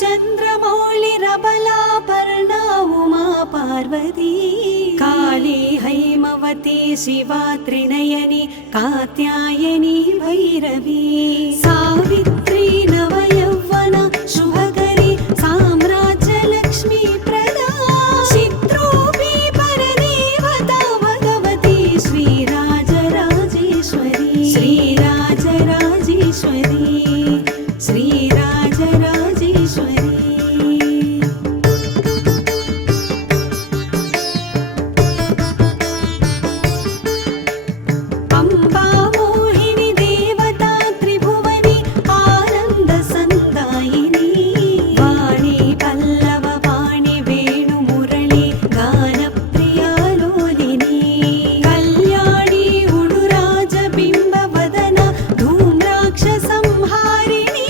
चन्द्रमौळिरबलापर्णा उमा पार्वती काली हैमवती शिवा त्रिनयनी कात्यायनी भैरवी सावित्री नवयौवना शुभकरी साम्राज्यलक्ष्मी प्रदा चित्रूपी परदेवता भगवती श्रीराजराजेश्वरी श्रीराजराजेश्वरी श्रीराजराजेश्वरी अम्बा मोहिनी देवता त्रिभुवनी आनन्दसन्दायिनी वाणी पल्लव वाणी वेणुमुरळी गानप्रिया लोलिनी कल्याणी उडुराजबिम्बवदना धूम्राक्षसंहारिणी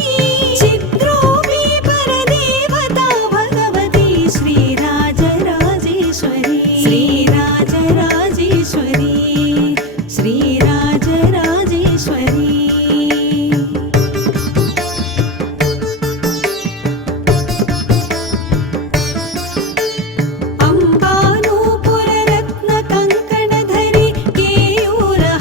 चित्रूपी परदेवता भगवती श्रीराजराजेश्वरी श्रीराजराजेश्वरी श्रीराजराजेश्वरी अम्बानूपुररत्नकङ्कणधरी केयूरहारावळी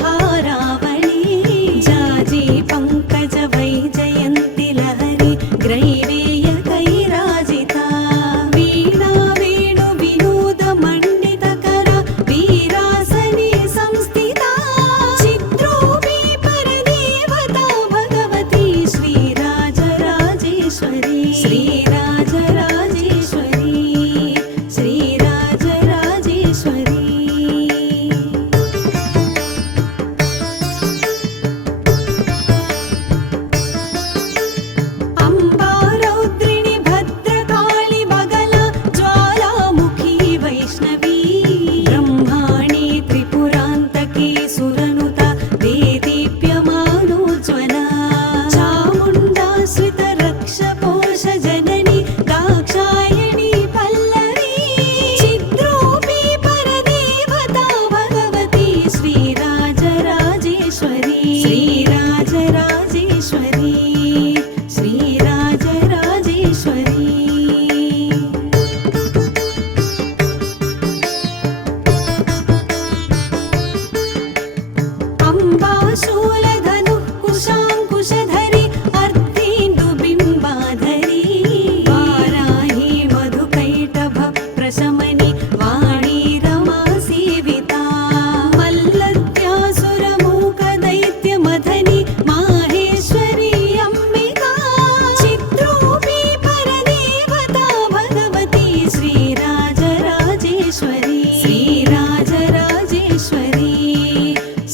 जाजी पङ्कज वैजयन्ति लहरी ग्रैवेयकैराजिता वीणा वेणु विनोद मण्डितकर वीरासने संस्थिता चित्रूपी परदेवता भगवती श्रीराजराजेश्वरी श्रीराजराजेश्वरी श्रीराजराजेश्वरी अम्बा रौद्रिणी भद्रकाली बगला ज्वालामुखी वैष्णवी ब्रह्माणी त्रिपुरान्तकी सुरनुता देदीप्यमानोज्ज्वला चामुण्डाश्रितरक्षपोषजननी दाक्षायणी पल्लवी चित्रूपी परदेवता भगवती श्रीराजराजेश्वरी श्रीराजराजेश्वरी श्रीराजराजेश्वरी अम्बा शूलधनुः कुशाङ्कुशधरी अर्धेन्दुबिम्बाधरी वाराही मधुकैटभ प्रशमनी वाणी रमा सेविता मल्लत्यासुरमूकदैत्यमथनी माहेश्वरी अम्बिका चित्रूपी परदेवता भगवती श्रीराजराजेश्वरी श्रीराजराजेश्वरी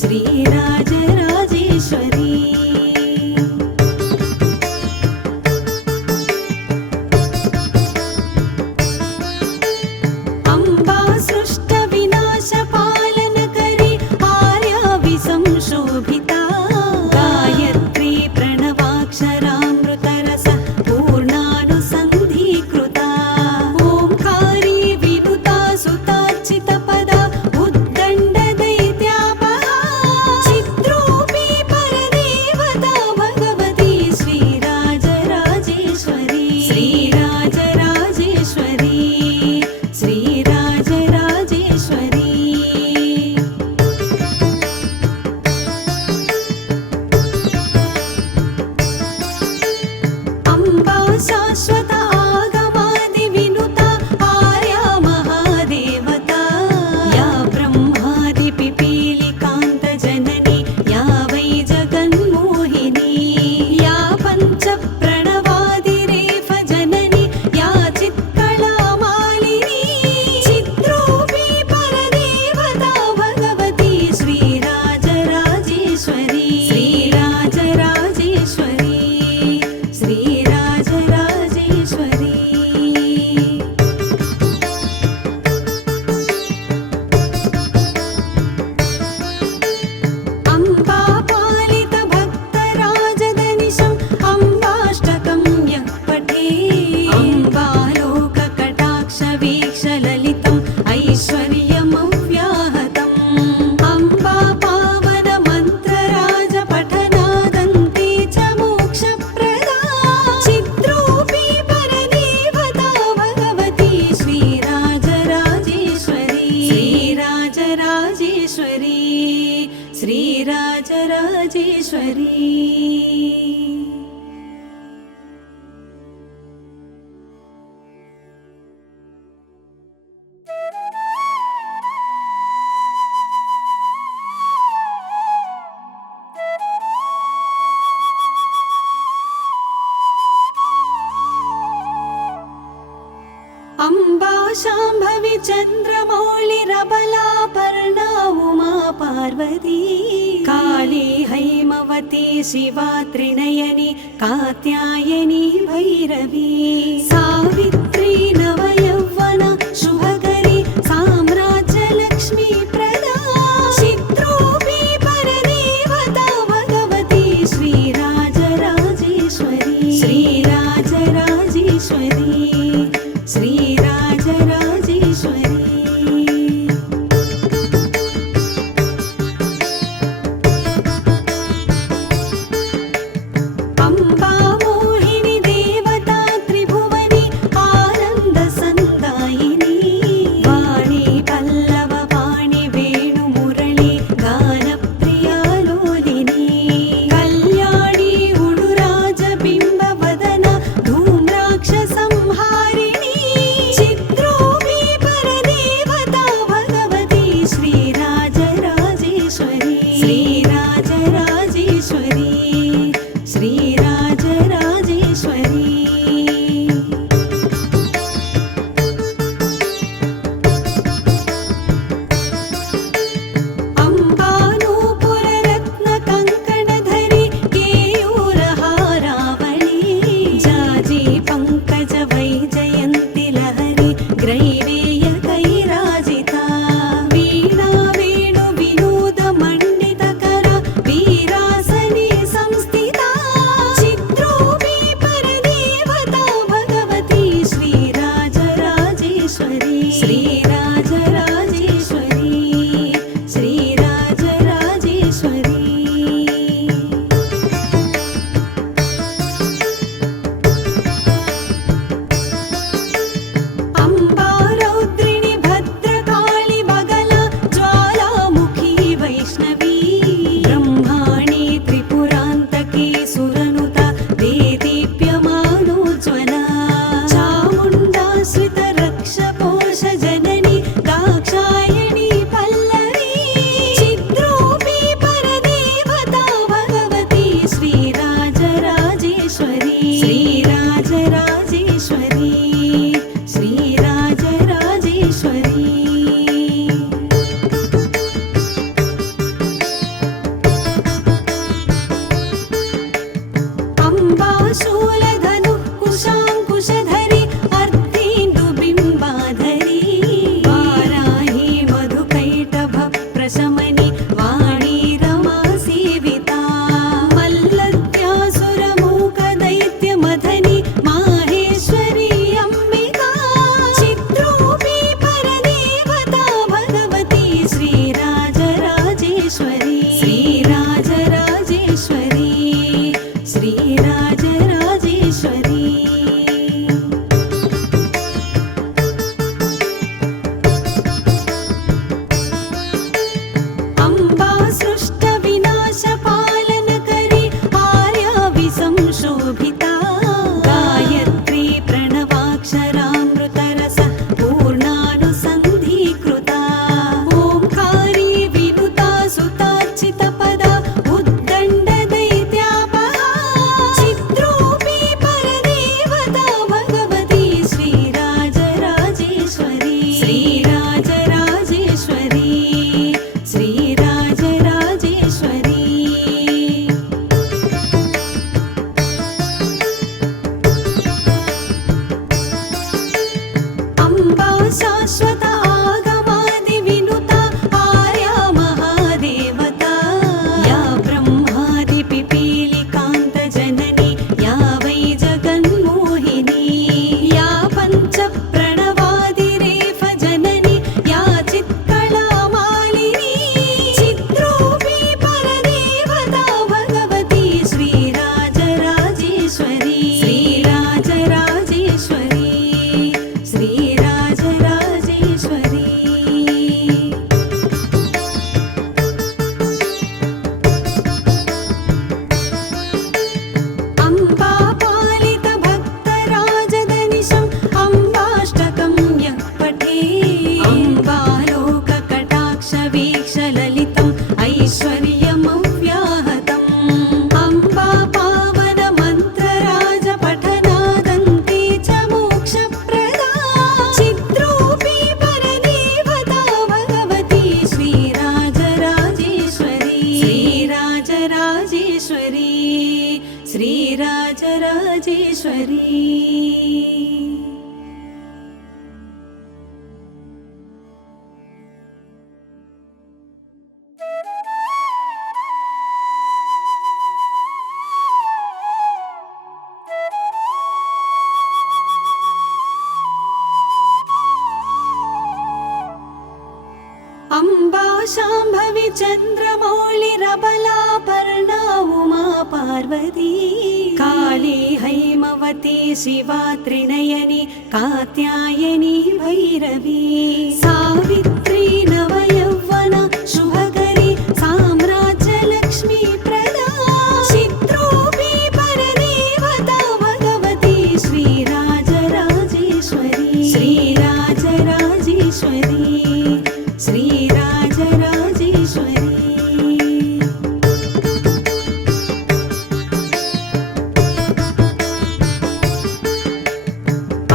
श्रीराजराजेश्वरी अम्बा सृष्टविनाशपालनकरी आर्याविसंशोभिता गायत्री प्रणवाक्षरामृतरस पूर्णानुसन्धीकृता ओंकारी विनुता सुतार्चितपदा उद्दण्डदैत्यापहा चित्रूपी परदेवता भगवती श्रीराजराजेश्वरी श्रीराजराजेश्वरी श्रीराजराजेश्वरी अम्बा शाश्वत आगमादिविनुता आर्या महादेवता या ब्रह्मादिपिपीलिकान्तजननी या वै जगन्मोहिनी या पञ्चप्रणवादिरेफजननी या चित्कलामालिनी चित्रूपी परदेवता भगवती श्रीराजराजेश्वरी श्रीराजराजेश्वरी श्रीराजराजेश्वरी अम्बा पालित भक्तराजदनिशम् अम्बाष्टकं यः पठे अम्बा लोककटाक्षवीक्षललितम् ऐश्वर्यमव्याहतम् अम्बा पावनमन्त्रराजपठनादन्ते च मोक्षप्रदा चित्रूपी परदेवता शाम्भवी चन्द्रमौळिरबलापर्णा उमा पार्वती काली हैमवती शिवा त्रिनयनी कात्यायनी भैरवी सावित्री नवयौवना शुभकरी साम्राज्यलक्ष्मी प्रदा चित्रोऽपि परदेवता भगवती श्रीराजराजेश्वरी श्रीराजराजेश्वरी श्रीराजराजेश्वरी अम्बा मोहिनी देवता त्रिभुवनी आनन्दसन्दायिनी वाणी पल्लव वाणी वेणुमुरळी गानप्रिया लोलिनी कल्याणी उडुराजबिम्बवदना धूम्राक्षसंहारिणी चित्रोऽपि परदेवता भगवती श्रीराजराजेश्वरी श्रीराजराजेश्वरी श्रीराजराजेश्वरी अम्बानूपुररत्नकङ्कणधरी केयूरहारावळी जाजी पङ्कज वैजयन्ति लहरी ग्रैवेयकैराजिता वीणा वेणु विनोदमण्डितकरा वीरासने संस्थिता चित्रोऽपि परदेवता भगवती श्रीराजराजेश्वरी श्रीराजराजेश्वरी श्रीराजराजेश्वरी अम्बा रौद्रिणी भद्रकाली बगला ज्वालामुखी वैष्णवी ब्रह्माणी त्रिपुरान्तकी सुरनुता देदीप्यमानोज्ज्वला चामुण्डाश्रितरक्षपोष जननी दाक्षायणी पल्लवी चित्रोऽपि परदेवता भगवती श्रीराजराजेश्वरी श्रीराजराजेश्वरी श्रीराजराजेश्वरी अम्बा शूलधनुः कुशाङ्कुशधरी अर्धेन्दुबिम्बाधरी वाराही मधुकैटभ प्रशमनि वाणी रमा सेविता मल्लत्यासुरमूकदैत्यमथनि माहेश्वरी अम्बे शाम्भवी चन्द्रमौळिरबलापर्णा उमा पार्वती काली हैमवती शिवा त्रिनयनी कात्यायनी भैरवी सावित्री नवयौवन शुभकरी साम्राज्यलक्ष्मी प्रदा चित्रूपी परदेवता भगवती श्रीराजराजेश्वरी श्रीराजराजेश्वरी श्रीराजराजेश्वरी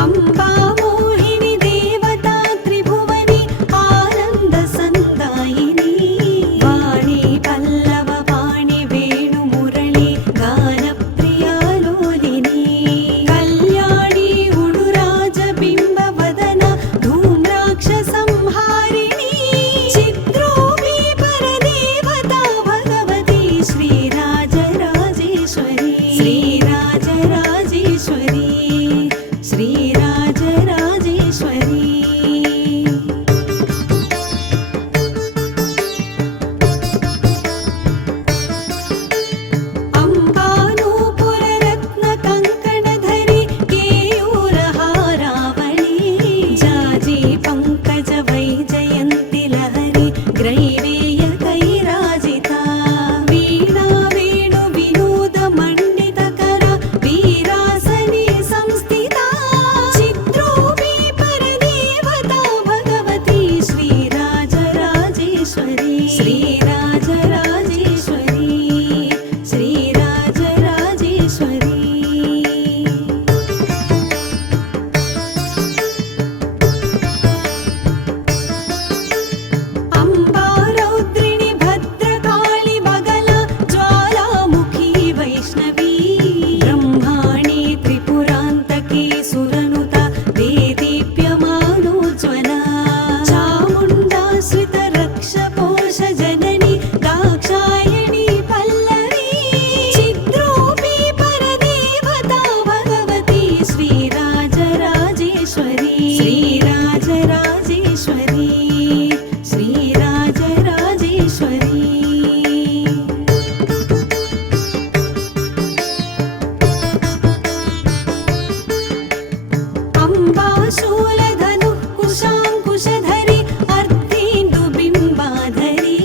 अम्बा मोहिनी देवता त्रिभुवनी आनन्दसन्दायिनी वाणी पल्लव वाणी वेणुमुरळी गानप्रिया लोलिनी कल्याणी उडुराजबिम्बवदन धूम्राक्षसंहारिणी चित्रूपी परदेवता भगवती श्रीराजराजेश्वरी श्रीराजराजेश्वरी श्रीराजराजेश्वरी अम्बानूपुररत्नकङ्कणधरी केयूरहारावळी जाजी पङ्कज वैजयन्ति लहरी ग्रैवेयकैराजिता वीणा वेणु विनोद मण्डितकर वीरासने संस्थिता चित्रूपी परदेवता भगवती श्रीराजराजेश्वरी श्रीराजराजेश्वरी श्रीराजराजेश्वरी अम्बा रौद्रिणी भद्रकाळी बगला ज्वालामुखी वैष्णवी ब्रह्माणी त्रिपुरान्तकी सुरनुता देदीप्यमानोज्ज्वला चामुण्डाश्रितरक्षपोष जननी दाक्षायणी पल्लवी चित्रूपी परदेवता भगवती श्रीराजराजेश्वरी श्रीराजराजेश्वरी श्रीराजराजेश्वरी अम्बा शूलधनुः कुशाङ्कुशधरी अर्धेन्दुबिम्बाधरी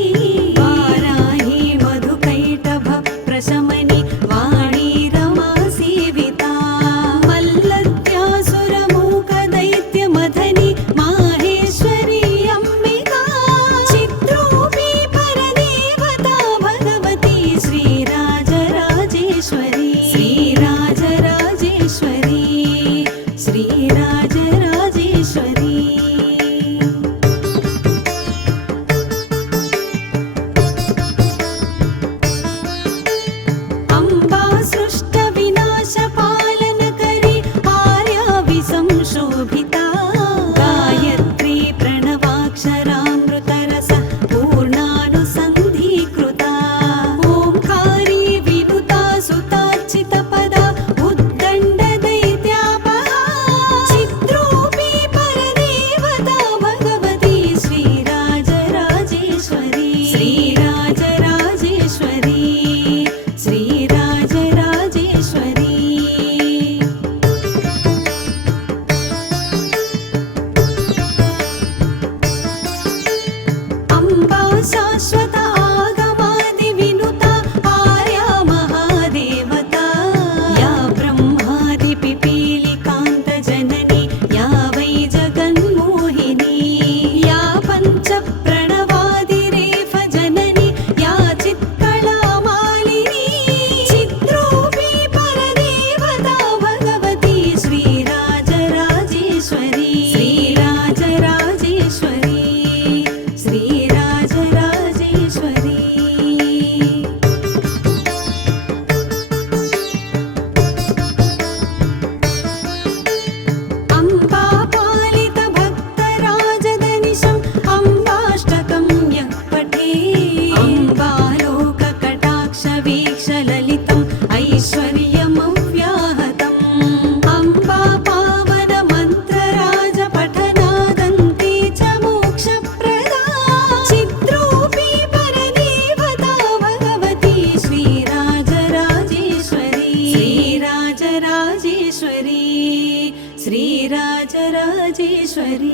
वाराही मधुकैटभ प्रशमनि वाणी रमा सेविता मल्लत्यासुरमूकदैत्यमथनि माहेश्वरी अम्बिका चित्रूपी परदेवता भगवती श्रीराजराजेश्वरी श्रीराजराजेश्वरी श्रीराजराजेश्वरी अम्बा सृष्टविनाशपालनकरी आर्याविसंशोभिता गायत्री प्रणवाक्षरामृतरस पूर्णानुसन्धीकृता ओङ्कारी विनुता सुतार्चितपदा उद्दण्डदैत्यापहा चित्रूपी श्रीराजराजेश्वरी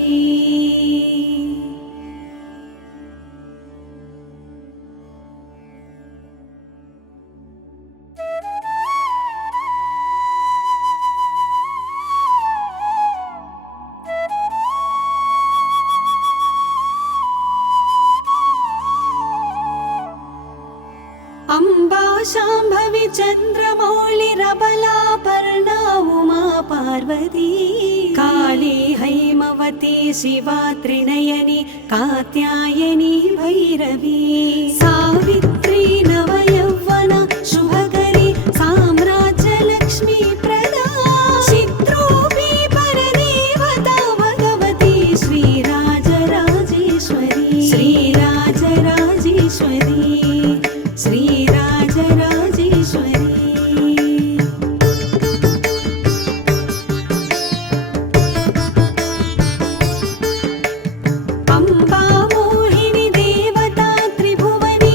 अम्बा शाम्भवी चन्द्रमौळिरबलापर्णा उमा पार्वती काली हैमवती शिवा त्रिनयनी कात्यायनी भैरवी सावित्री नवयौवन शुभकरी साम्राज्यलक्ष्मी प्रदा चित्रूपी परदेवता भगवती श्रीराजराजेश्वरी श्रीराजराजेश्वरी श्रीराजराजेश्वरी अम्बा मोहिनी देवता त्रिभुवनी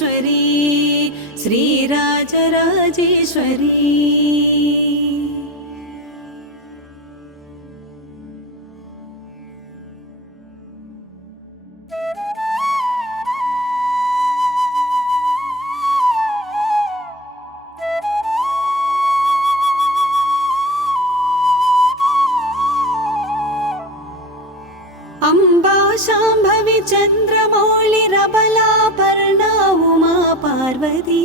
राजराजेश्वरी श्रीराजराजेश्वरी अम्बा शाम्भवी चन्द्रमौळिरबला पर्णा उमा पार्वती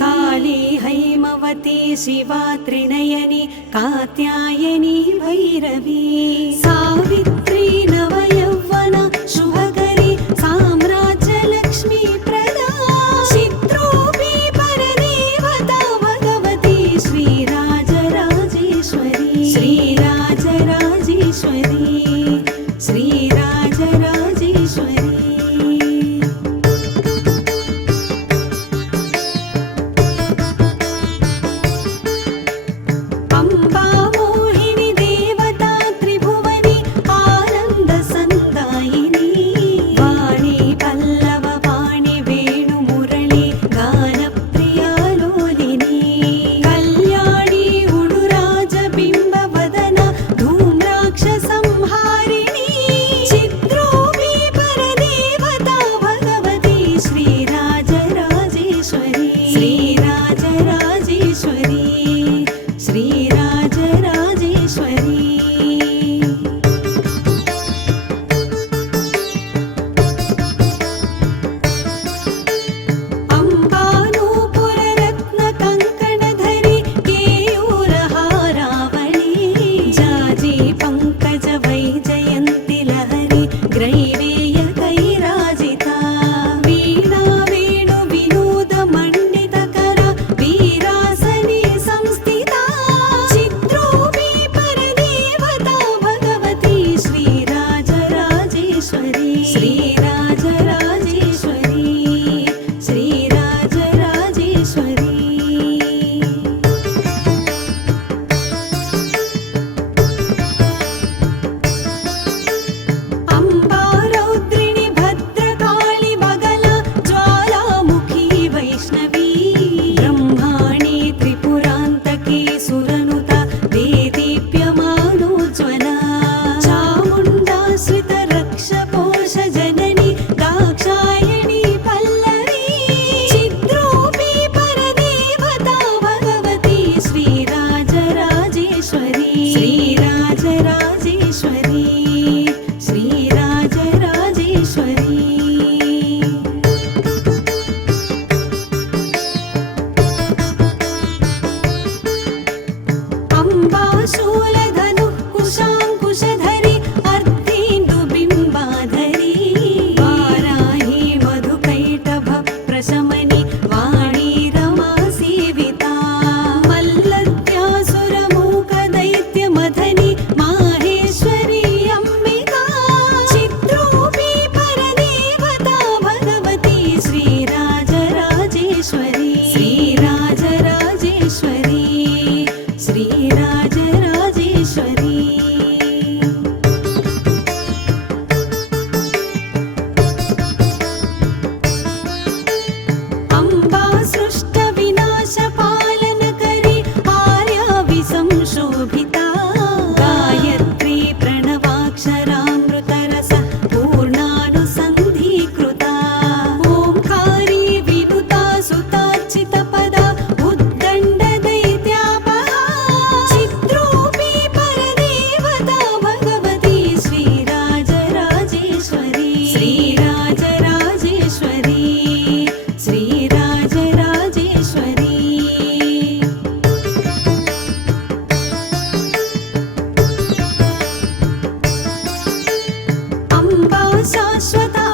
काली हैमवती शिवा त्रिनयनी कात्यायनी भैरवी सावित्री नवयौवना शुभकरी साम्राज्यलक्ष्मी प्रदा चित्रूपी परदेवता भगवती श्रीराजराजेश्वरी श्रीराजराजेश्वरी श्रीराजराजेश्वरी अम्बा मोहिनी देवता त्रिभुवनी आनन्दसन्दायिनी वाणी पल्लव वाणी वेणु मुरळी गानप्रिया लोलिनी कल्याणी उडुराजबिम्ब वदन धूम्राक्षसंहारिणी चित्रूपी परदेवता भगवती श्रीराजराजेश्वरी श्रीराजराजेश्वरी श्रीराजराजेश्वरी अम्बानूपुररत्नकङ्कणधरी केयूरहारावळी जाजी पङ्कज वैजयन्ति लहरी ग्रैवेयकैराजिता वीणा वेणु विनोद मण्डितकर वीरासने संस्थिता चित्रूपी परदेवता भगवती श्रीराजराजेश्वरी श्रीराजराजेश्वरी श्रीराजराजेश्वरी अम्बा रौद्रिणी भद्रकाळी बगला ज्वालामुखी वैष्णवी ब्रह्माणी त्रिपुरान्तकी सुरनुता देदीप्यमानोज्ज्वला चामुण्डाश्रितरक्षपोष जननी दाक्षायणी पल्लवी चित्रूपी परदेवता भगवती श्रीराजराजेश्वरी श्रीराजराजेश्वरी श्रीराजराजेश्वरी अम्बा शूलधनुः कुशाङ्कुशधरी अर्धेन्दुबिम्बाधरी वाराही मधुकैटभप्रशमनि वाणी रमा सेविता मल्लत्यासुरमूकदैत्यमथनि माहेश्वरी अम्बिका चित्रूपी परदेवता भगवती श्रीराजराजेश्वरी श्रीराजराजेश्वरी श्रीराजराजेश्वरी अम्बा सृष्टविनाशपालनकरी आर्याविसंशोभिता गायत्री प्रणवाक्षरामृतरस पूर्णानुसन्धीकृता ओंकारी विनुता सुतार्चितपदा उद्दण्डदैत्यापहा चित्रूपी परदेवता भगवती श्रीराजराजेश्वरी श्रीराजराजेश्वरी श्रीराजराजेश्वरी अम्बा शाश्वता